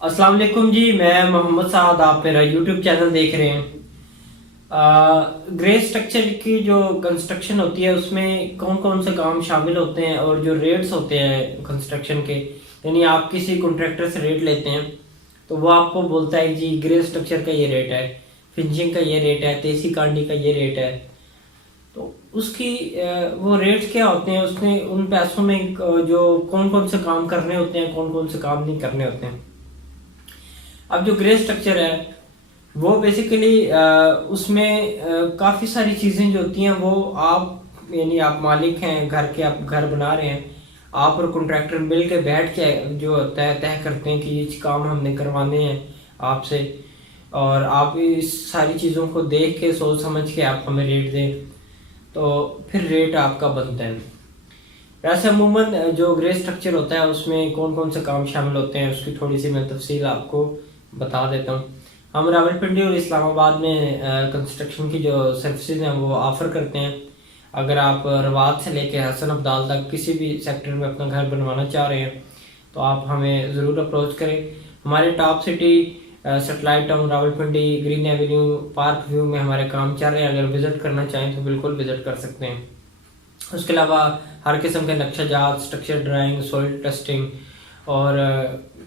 अस्सलाम वालेकुम जी। मैं मोहम्मद साद, आप मेरा यूट्यूब चैनल देख रहे हैं। ग्रे स्ट्रक्चर की जो कंस्ट्रक्शन होती है उसमें कौन कौन से काम शामिल होते हैं और जो रेट्स होते हैं कंस्ट्रक्शन के, यानी आप किसी कॉन्ट्रैक्टर से रेट लेते हैं तो वो आपको बोलता है जी ग्रे स्ट्रक्चर का ये रेट है, फिनिशिंग का ये रेट है, तेसी कांडी का ये रेट है। तो उसकी वो रेट्स क्या होते हैं, उसने उन पैसों में जो कौन कौन से काम करने होते हैं, कौन कौन से काम नहीं करने होते हैं। अब जो ग्रे स्ट्रक्चर है वो बेसिकली उसमें काफ़ी सारी चीज़ें जो होती हैं वो आप यानी आप मालिक हैं घर के, आप घर बना रहे हैं, आप और कॉन्ट्रैक्टर मिल के बैठ के जो तय तय करते हैं कि ये काम हमने करवाने हैं आपसे, और आप इस सारी चीज़ों को देख के सोच समझ के आप हमें रेट दें तो फिर रेट आपका बनता है। वैसे अमूमन जो ग्रे स्ट्रक्चर होता है उसमें कौन कौन से काम शामिल होते हैं उसकी थोड़ी सी मैं तफसील आपको बता देता हूँ। हम रावलपिंडी और इस्लामाबाद में कंस्ट्रक्शन की जो सर्विसेज हैं वो ऑफ़र करते हैं। अगर आप रवात से लेकर हसन अब्दाल तक किसी भी सेक्टर में अपना घर बनवाना चाह रहे हैं तो आप हमें ज़रूर अप्रोच करें। हमारे top city satellite town Rawalpindi, green Avenue, park view में हमारे काम चल रहे हैं। अगर विज़िट करना चाहें तो बिल्कुल विज़िट कर सकते हैं। उसके अलावा हर किस्म के नक्शा जात, स्ट्रक्चर ड्राइंग, सॉइल टेस्टिंग और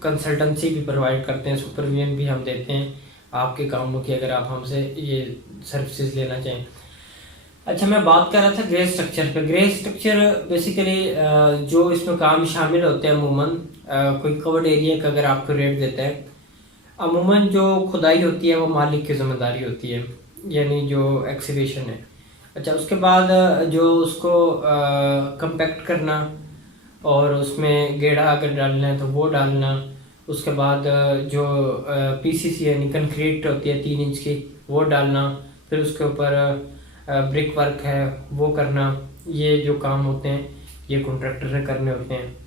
कंसल्टेंसी भी प्रोवाइड करते हैं, सुपरविजन भी हम देते हैं आपके कामों की, अगर आप हमसे ये सर्विसेज लेना चाहें। अच्छा, मैं बात कर रहा था ग्रे स्ट्रक्चर पे। ग्रे स्ट्रक्चर बेसिकली जो इसमें काम शामिल होते हैं अमूमन कोई कवर्ड एरिया का अगर आपको रेट देता है, अमूमन जो खुदाई होती है वो मालिक की जिम्मेदारी होती है, यानी जो एक्सीवेशन है। अच्छा, उसके बाद जो उसको कंपैक्ट करना और उसमें गेड़ा अगर डालना है तो वो डालना। उसके बाद जो पीसीसी यानी कंक्रीट होती है 3 इंच की वो डालना। फिर उसके ऊपर ब्रिक वर्क है वो करना। ये जो काम होते हैं ये कॉन्ट्रैक्टर से करने होते हैं।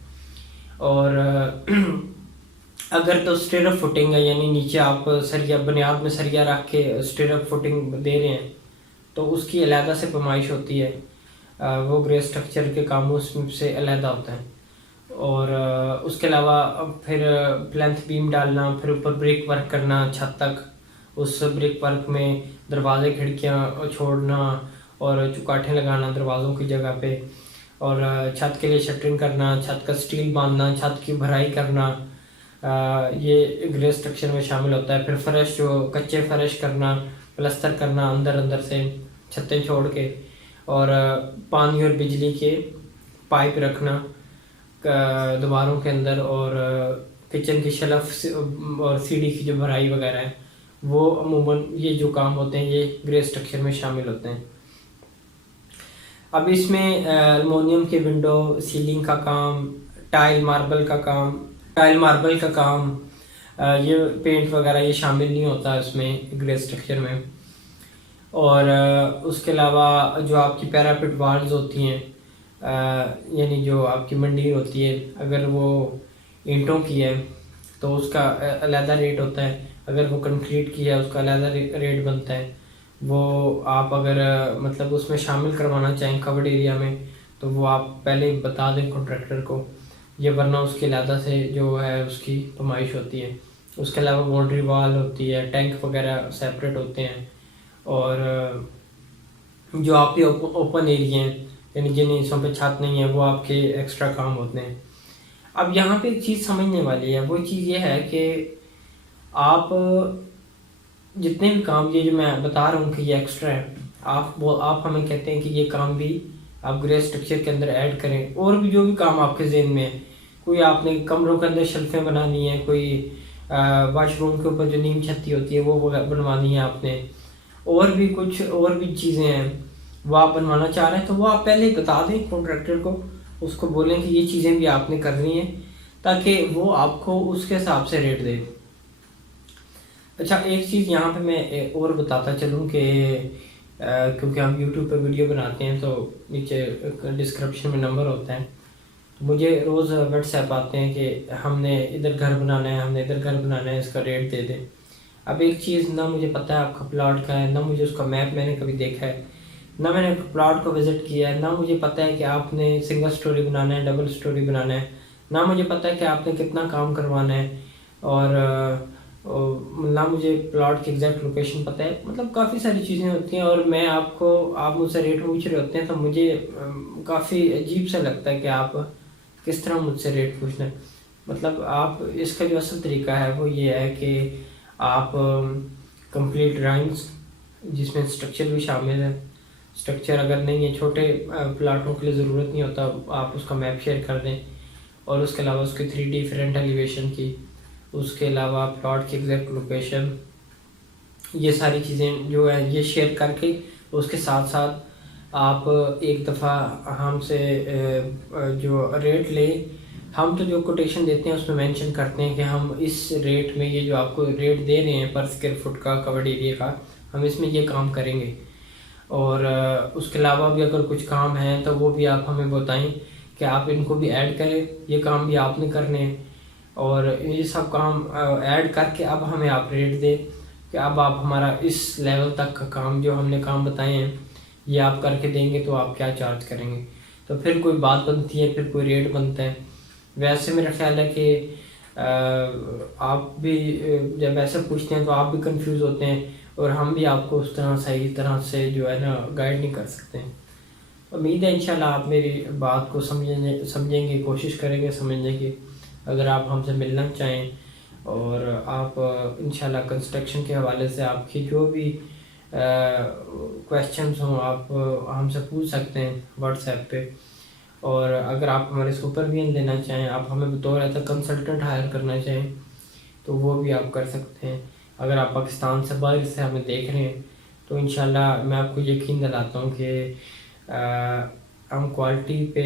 और अगर तो स्टेरअप फुटिंग है, यानी नीचे आप सरिया बुनियाद में सरिया रख के स्टेरअप फुटिंग दे रहे हैं तो उसकी अलहदा से पैमाइश होती है। वो ग्रे स्ट्रक्चर के कामों से अलहदा होता है। और उसके अलावा फिर प्लेंथ बीम डालना, फिर ऊपर ब्रिक वर्क करना छत तक, उस ब्रिक वर्क में दरवाजे खिड़कियाँ छोड़ना और चुकाठें लगाना दरवाज़ों की जगह पे, और छत के लिए शटरिंग करना, छत का स्टील बांधना, छत की भराई करना, ये ग्रे स्ट्रक्चर में शामिल होता है। फिर फर्श जो कच्चे फर्श करना, प्लस्तर करना अंदर अंदर से छतें छोड़ के, और पानी और बिजली के पाइप रखना दीवारों के अंदर, और किचन की शेल्फ और सीढ़ी की जो भराई वगैरह है वो अमूमन ये जो काम होते हैं ये ग्रे स्ट्रक्चर में शामिल होते हैं। अब इसमें एल्युमिनियम के विंडो, सीलिंग का काम, टाइल मार्बल का काम, ये पेंट वगैरह ये शामिल नहीं होता इसमें ग्रे स्ट्रक्चर में। और उसके अलावा जो आपकी पैरापेट वाल्स होती हैं, यानी जो आपकी मंदिर होती है, अगर वो ईंटों की है तो उसका अलहदा रेट होता है, अगर वो कंक्रीट की है उसका अलहदा रेट बनता है। वो आप अगर मतलब उसमें शामिल करवाना चाहें कवर्ड एरिया में तो वो आप पहले बता दें कॉन्ट्रैक्टर को, ये वरना उसकी अलहदा से जो है उसकी पैमाइश होती है। उसके अलावा बाउंड्री वाल होती है, टैंक वगैरह सेपरेट होते हैं। और जो आपके ओपन एरिया हैं यानी जिन हिस्सों पे छत नहीं है वो आपके एक्स्ट्रा काम होते हैं। अब यहाँ पे एक चीज़ समझने वाली है, वो चीज़ ये है कि आप जितने भी काम ये जो मैं बता रहा हूँ कि ये एक्स्ट्रा है, आप हमें कहते हैं कि ये काम भी आप ग्रे स्ट्रक्चर के अंदर ऐड करें। और भी जो भी काम आपके जहन में है, कोई आपने कमरों के अंदर शेल्फें बनानी है, कोई वाशरूम के ऊपर जो नीम छत्ती होती है वो बनवानी है आपने, और भी कुछ और भी चीज़ें हैं वो आप बनवाना चाह रहे हैं तो वो आप पहले ही बता दें कॉन्ट्रैक्टर को, उसको बोलें कि ये चीज़ें भी आपने करनी है ताकि वो आपको उसके हिसाब से रेट दे। अच्छा, एक चीज़ यहाँ पे मैं और बताता चलूँ कि क्योंकि हम यूट्यूब पे वीडियो बनाते हैं तो नीचे डिस्क्रिप्शन में नंबर होता है, तो मुझे रोज़ व्हाट्सएप आते हैं कि हमने इधर घर बनाना है, हमने इधर घर बनाना है, इसका रेट दे दें। अब एक चीज़ ना मुझे पता है आपका प्लॉट का है, ना मुझे उसका मैप मैंने कभी देखा है, ना मैंने प्लॉट को विज़िट किया है, ना मुझे पता है कि आपने सिंगल स्टोरी बनाना है, डबल स्टोरी बनाना है, ना मुझे पता है कि आपने कितना काम करवाना है। और ना मुझे प्लॉट की एग्जैक्ट लोकेशन पता है, मतलब काफ़ी सारी चीज़ें होती हैं। और मैं आप मुझसे रेट पूछ रहे होते हैं तो मुझे काफ़ी अजीब सा लगता है कि आप किस तरह मुझसे रेट पूछना है। मतलब आप इसका जो असल तरीका है वो ये है कि आप कंप्लीट ड्राइंग्स जिसमें स्ट्रक्चर भी शामिल है, स्ट्रक्चर अगर नहीं है, छोटे प्लाटों के लिए ज़रूरत नहीं होता, आप उसका मैप शेयर कर दें और उसके अलावा उसकी 3D फ्रंट एलिवेशन की, उसके अलावा प्लॉट की एग्जैक्ट लोकेशन, ये सारी चीज़ें जो है ये शेयर करके उसके साथ साथ आप एक दफ़ा हमसे जो रेट ले, हम तो जो कोटेशन देते हैं उसमें मेंशन करते हैं कि हम इस रेट में, ये जो आपको रेट दे रहे हैं पर स्क्वायर फुट का कवर्ड एरिया का, हम इसमें ये काम करेंगे। और उसके अलावा भी अगर कुछ काम है तो वो भी आप हमें बताएं कि आप इनको भी ऐड करें, ये काम भी आपने करने हैं। और ये सब काम ऐड करके अब हमें आप रेट दें कि अब आप हमारा इस लेवल तक का काम जो हमने काम बताए हैं ये आप करके देंगे तो आप क्या चार्ज करेंगे। तो फिर कोई बात बनती है, फिर कोई रेट बनता है। वैसे मेरा ख्याल है कि आप भी जब ऐसा पूछते हैं तो आप भी कंफ्यूज होते हैं और हम भी आपको उस तरह सही तरह से जो है ना गाइड नहीं कर सकते हैं। उम्मीद है इंशाल्लाह आप मेरी बात को समझेंगे, कोशिश करेंगे समझने की। अगर आप हमसे मिलना चाहें और आप इंशाल्लाह कंस्ट्रक्शन के हवाले से आपकी जो भी क्वेश्चंस हों आप हमसे पूछ सकते हैं व्हाट्सएप पे। और अगर आप हमारे सुपरविजन लेना चाहें, आप हमें बतौर एज कंसल्टेंट हायर करना चाहें तो वो भी आप कर सकते हैं। अगर आप पाकिस्तान से बाहर से हमें देख रहे हैं तो इंशाल्लाह मैं आपको यकीन दिलाता हूँ कि हम क्वालिटी पे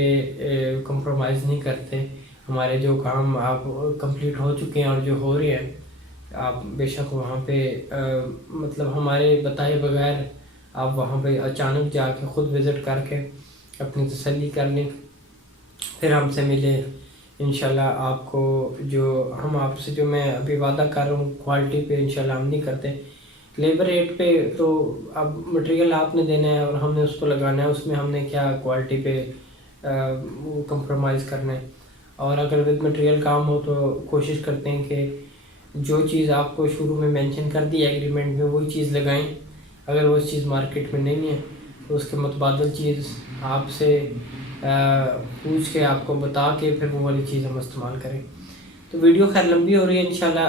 कंप्रोमाइज़ नहीं करते। हमारे जो काम आप कंप्लीट हो चुके हैं और जो हो रहे हैं आप बेशक वहाँ पे मतलब हमारे बताए बगैर आप वहाँ पे अचानक जाके ख़ुद विज़िट करके अपनी तसल्ली कर लें, फिर हमसे मिले। इंशाल्लाह आपको जो हम आपसे जो मैं अभी वादा कर रहा हूँ क्वालिटी पे इंशाल्लाह हम नहीं करते। लेबर रेट पे तो अब मटेरियल आपने देना है और हमने उसको लगाना है, उसमें हमने क्या क्वालिटी पे वो कंप्रोमाइज़ करना है। और अगर विद मटेरियल काम हो तो कोशिश करते हैं कि जो चीज़ आपको शुरू में मेंशन कर दी एग्रीमेंट में वही चीज़ लगाएं। अगर वो चीज़ मार्केट में नहीं है तो उसके मुतबादल चीज़ आपसे पूछ के आपको बता के फिर वो वाली चीज़ हम इस्तेमाल करें। तो वीडियो खैर लंबी हो रही है, इंशाल्लाह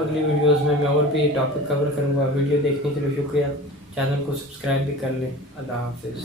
अगली वीडियोस में मैं और भी टॉपिक कवर करूँगा। वीडियो देखने के लिए शुक्रिया, चैनल को सब्सक्राइब भी कर लें। अल्लाह हाफिज़।